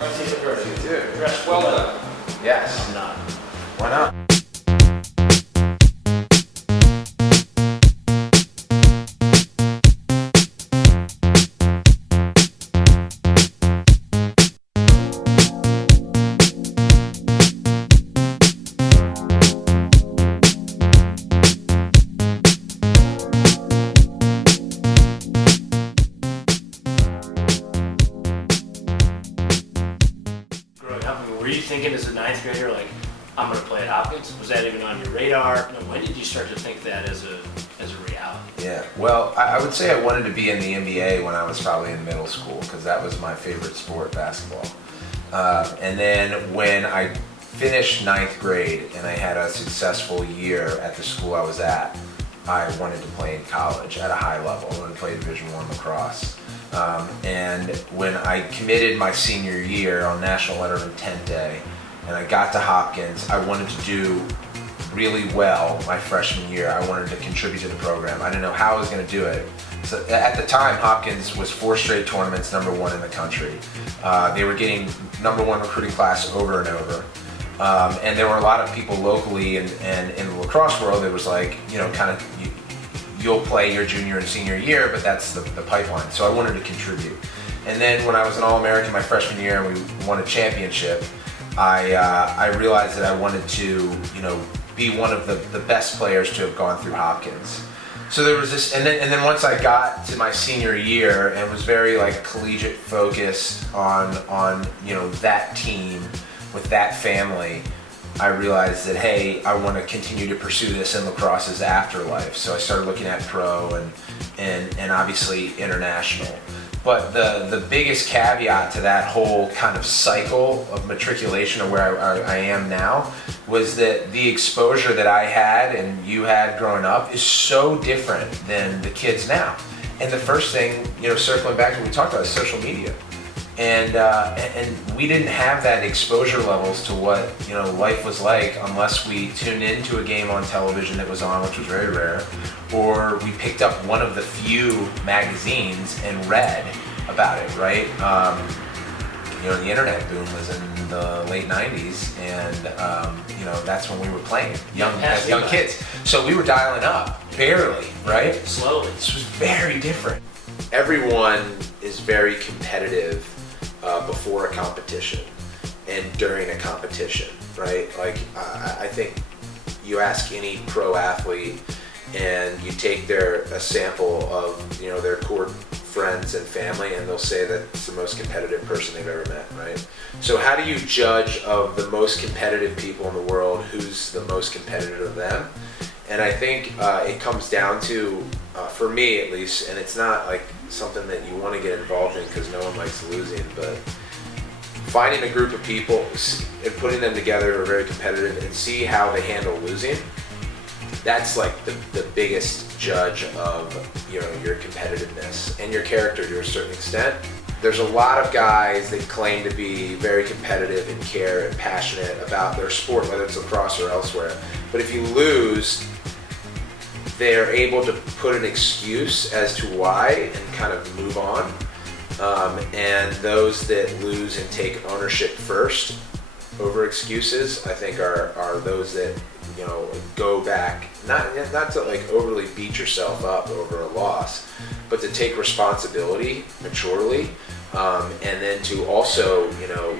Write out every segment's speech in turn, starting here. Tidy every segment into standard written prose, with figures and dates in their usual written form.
Let's see the first. You do. Dress well done. Yes. I'm not. Why not? Growing up, were you thinking as a ninth grader, like, I'm going to play at Hopkins? Was that even on your radar? You know, when did you start to think that as a reality? Yeah, well, I would say I wanted to be in the NBA when I was probably in middle school because that was my favorite sport, basketball. And then when I finished ninth grade and I had a successful year at the school I was at, I wanted to play in college at a high level. I wanted to play Division I lacrosse. And when I committed my senior year on National Letter of Intent Day, and I got to Hopkins, I wanted to do really well my freshman year. I wanted to contribute to the program. I didn't know how I was going to do it. So at the time, Hopkins was 4 straight tournaments, #1 in the country. They were getting #1 recruiting class over and over. And there were a lot of people locally and in the lacrosse world that was like, you know, kind of, you'll play your junior and senior year, but that's the pipeline. So I wanted to contribute. And then when I was an All-American my freshman year and we won a championship, I realized that I wanted to, you know, be one of the best players to have gone through Hopkins. So there was this, and then once I got to my senior year and was very like collegiate focused on you know that team with that family, I realized that hey, I want to continue to pursue this in lacrosse's afterlife. So I started looking at pro and obviously international. But the biggest caveat to that whole kind of cycle of matriculation of where I am now was that the exposure that I had and you had growing up is so different than the kids now. And the first thing, you know, circling back to what we talked about is social media. And we didn't have that exposure levels to what, you know, life was like unless we tuned into a game on television that was on, which was very rare, or we picked up one of the few magazines and read about it, right? You know, the internet boom was in the late 90s, and you know, that's when we were playing as young kids. So we were dialing up, barely, right? Slowly. This was very different. Everyone is very competitive before a competition and during a competition, right? Like I think you ask any pro athlete and you take a sample of, you know, their core friends and family, and they'll say that it's the most competitive person they've ever met, right? So how do you judge of the most competitive people in the world who's the most competitive of them? And I think it comes down to, for me at least, and it's not like something that you want to get involved in because no one likes losing, but finding a group of people and putting them together who are very competitive and see how they handle losing, that's like the biggest judge of, you know, your competitiveness and your character to a certain extent. There's a lot of guys that claim to be very competitive and care and passionate about their sport, whether it's lacrosse or elsewhere. But if you lose, they're able to put an excuse as to why and kind of move on. And those that lose and take ownership first over excuses, I think are those that, you know, go back, not to like overly beat yourself up over a loss, but to take responsibility maturely, and then to also, you know,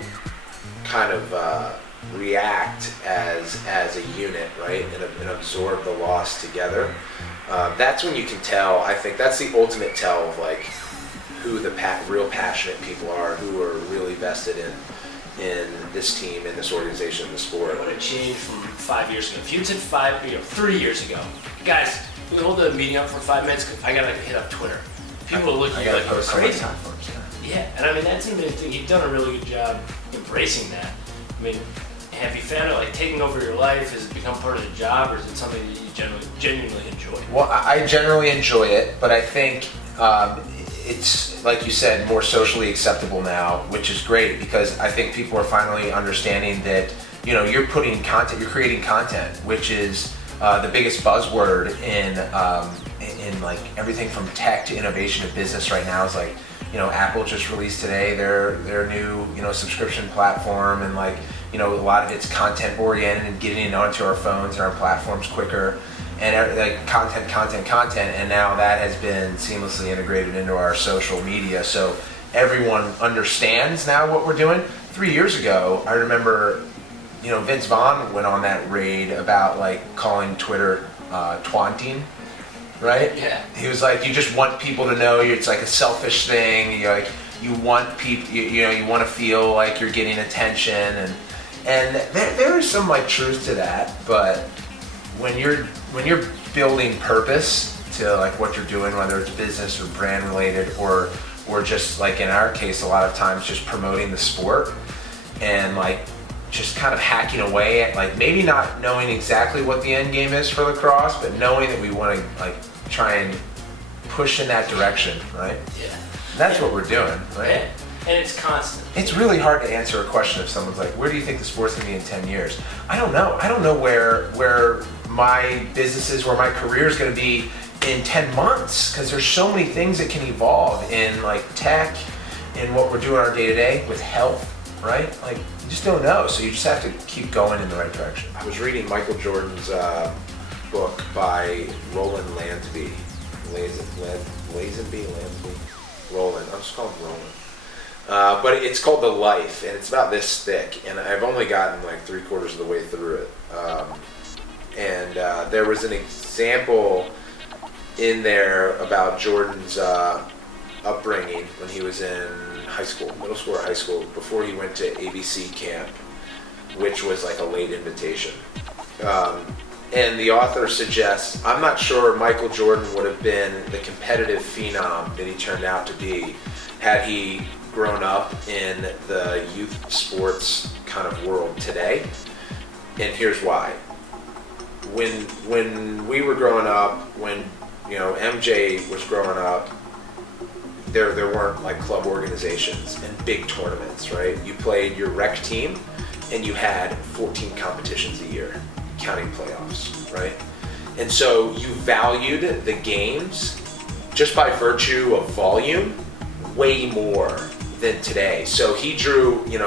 kind of react as a unit, right, and absorb the loss together. That's when you can tell. I think that's the ultimate tell of like who the real passionate people are, who are really vested in this team, in this organization, in the sport. What a change from 5 years ago. If you'd said 3 years ago, guys, we hold the meeting up for 5 minutes. I gotta hit up Twitter. People will look at you like you're crazy. Yeah, and I mean that's an amazing thing. You've done a really good job embracing that. I mean, have you found it like taking over your life? Has it become part of the job, or is it something that you genuinely enjoy? Well, I generally enjoy it, but I think it's, like you said, more socially acceptable now, which is great because I think people are finally understanding that, you know, you're putting content, you're creating content, which is the biggest buzzword in like everything from tech to innovation to business right now is like Apple just released today their new, subscription platform, and like, a lot of it's content oriented and getting it onto our phones and our platforms quicker, and like content, and now that has been seamlessly integrated into our social media, so everyone understands now what we're doing. 3 years ago, I remember, Vince Vaughn went on that raid about like calling Twitter twanting, right? Yeah. He was like, you just want people to know it's like a selfish thing. You're like, you want people, you want to feel like you're getting attention, and there is some like truth to that. But when you're building purpose to like what you're doing, whether it's business or brand related, or just like in our case, a lot of times just promoting the sport and like just kind of hacking away at like maybe not knowing exactly what the end game is for lacrosse, but knowing that we want to like try and push in that direction, right? Yeah. That's what we're doing, right? And it's constant. It's really hard to answer a question if someone's like, where do you think the sport's gonna be in 10 years? I don't know. I don't know where my business is, where my career is gonna be in 10 months, because there's so many things that can evolve in like tech, in what we're doing our day to day with health, right? Like, you just don't know, so you just have to keep going in the right direction. I was reading Michael Jordan's book by Roland Lansby. Roland. I'm just calling him Roland. But it's called The Life, and it's about this thick, and I've only gotten like 3/4 of the way through it. There was an example in there about Jordan's upbringing when he was in high school, middle school or high school, before he went to ABC camp, which was like a late invitation. And the author suggests, I'm not sure Michael Jordan would have been the competitive phenom that he turned out to be had he grown up in the youth sports kind of world today. And here's why. When we were growing up, when MJ was growing up, there weren't like club organizations and big tournaments, right? You played your rec team and you had 14 competitions a year, counting playoffs, right? And so you valued the games just by virtue of volume way more than today. So he drew, you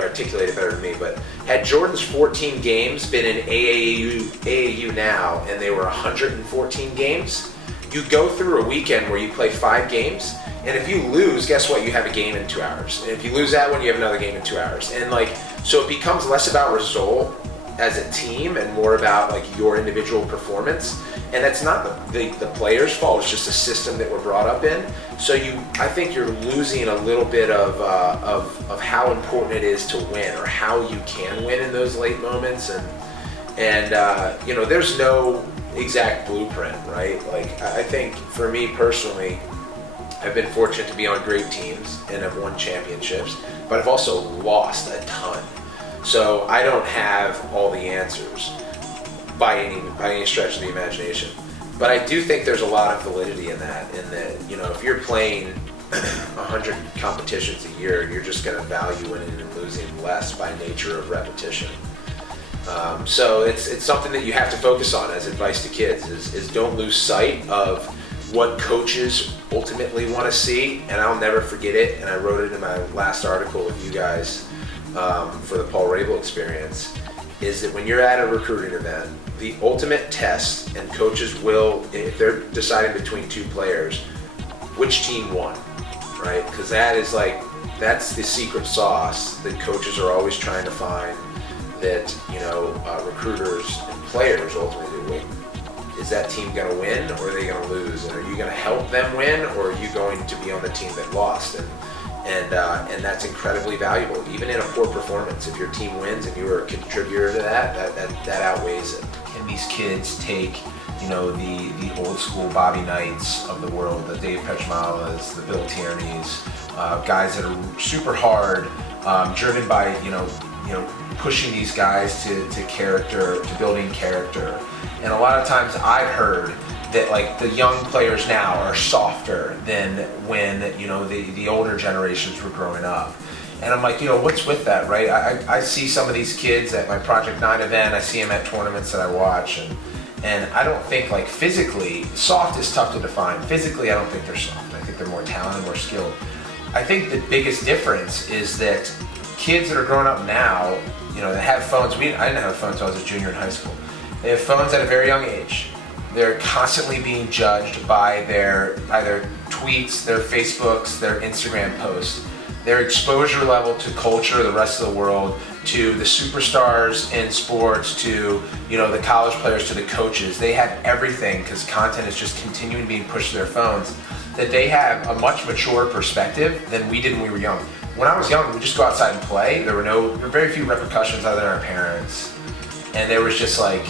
articulated better than me, but had Jordan's 14 games been in AAU now, and they were 114 games, you go through a weekend where you play 5 games, and if you lose, guess what? You have a game in 2 hours. And if you lose that one, you have another game in 2 hours. And like, so it becomes less about result as a team and more about like your individual performance. And that's not the player's fault. It's just a system that we're brought up in. So I think you're losing a little bit of how important it is to win, or how you can win in those late moments. And there's no exact blueprint, right? Like, I think for me personally, I've been fortunate to be on great teams and have won championships, but I've also lost a ton. So I don't have all the answers by any stretch of the imagination. But I do think there's a lot of validity in that, if you're playing 100 competitions a year, you're just going to value winning and losing less by nature of repetition. So it's something that you have to focus on as advice to kids, is don't lose sight of what coaches ultimately want to see. And I'll never forget it, and I wrote it in my last article with you guys for the Paul Rabil experience, is that when you're at a recruiting event, the ultimate test, and coaches will, if they're deciding between 2 players, which team won, right? Because that's the secret sauce that coaches are always trying to find, that recruiters and players ultimately do. Wait, is that team going to win, or are they going to lose? And are you going to help them win, or are you going to be on the team that lost? And that's incredibly valuable, even in a poor performance. If your team wins and you are a contributor to that outweighs it. Can these kids take, the old school Bobby Knights of the world, the Dave Petramalas, the Bill Tierneys, guys that are super hard, driven by pushing these guys to character, to building character. And a lot of times I've heard that like the young players now are softer than when the older generations were growing up. And I'm like, what's with that, right? I see some of these kids at my Project 9 event, I see them at tournaments that I watch, and I don't think like physically, soft is tough to define. Physically, I don't think they're soft. I think think they're more talented, more skilled. I think the biggest difference is that kids that are growing up now, that have phones. I didn't have a phone until I was a junior in high school. They have phones at a very young age. They're constantly being judged by their tweets, their Facebooks, their Instagram posts, their exposure level to culture, the rest of the world, to the superstars in sports, to the college players, to the coaches. They have everything because content is just continuing being pushed to their phones. That they have a much mature perspective than we did when we were young. When I was young, we just go outside and play. There were very few repercussions other than our parents, and there was just like,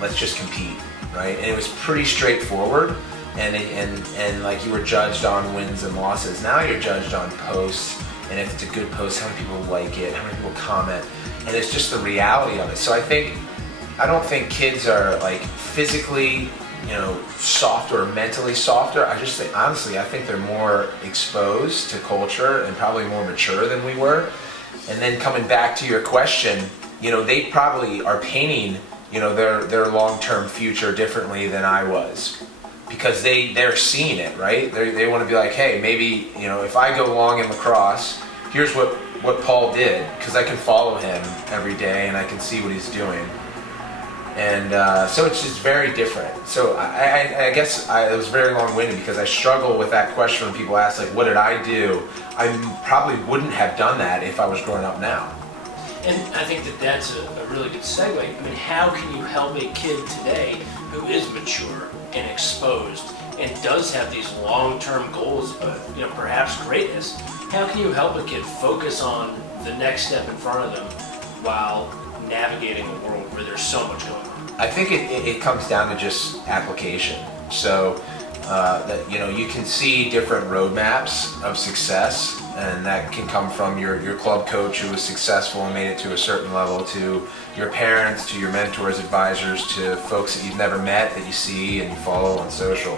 let's just compete, right? And it was pretty straightforward. And like you were judged on wins and losses. Now you're judged on posts, and if it's a good post, how many people like it, how many people comment, and it's just the reality of it. So I don't think kids are like physically, softer or mentally softer. I just think, honestly, I think they're more exposed to culture and probably more mature than we were. And then coming back to your question, they probably are painting, their long-term future differently than I was. Because they're seeing it, right? They want to be like, hey, maybe, if I go long in lacrosse, here's what Paul did, because I can follow him every day and I can see what he's doing. And so it's just very different. So I guess it was very long-winded because I struggle with that question when people ask, like, what did I do? I probably wouldn't have done that if I was growing up now. And I think that's a really good segue. I mean, how can you help a kid today who is mature and exposed and does have these long-term goals of, perhaps greatness? How can you help a kid focus on the next step in front of them while navigating a world where there's so much going on? I think it comes down to just application. So that you can see different roadmaps of success, and that can come from your club coach who was successful and made it to a certain level, to your parents, to your mentors, advisors, to folks that you've never met that you see and you follow on social.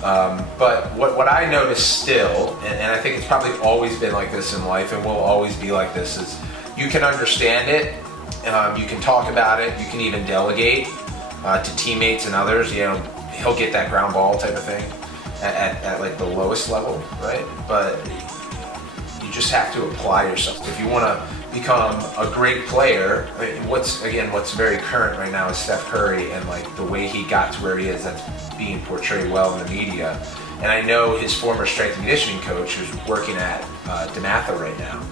But what I notice still, and I think it's probably always been like this in life and will always be like this, is you can understand it, you can talk about it, you can even delegate to teammates and others. He'll get that ground ball type of thing at like the lowest level, right? But you just have to apply yourself. If you want to become a great player, what's very current right now is Steph Curry and like the way he got to where he is, that's being portrayed well in the media. And I know his former strength and conditioning coach who's working at DeMatha right now,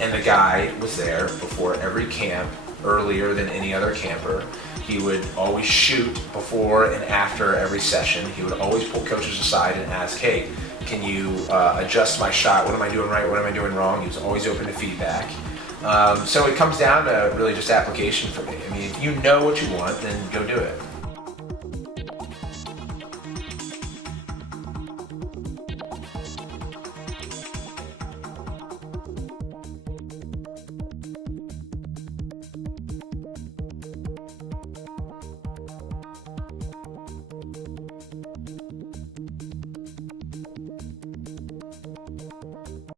and the guy was there before every camp, earlier than any other camper. He would always shoot before and after every session. He would always pull coaches aside and ask, hey, can you adjust my shot? What am I doing right? What am I doing wrong? He was always open to feedback. So it comes down to really just application for me. I mean, if you know what you want, then go do it.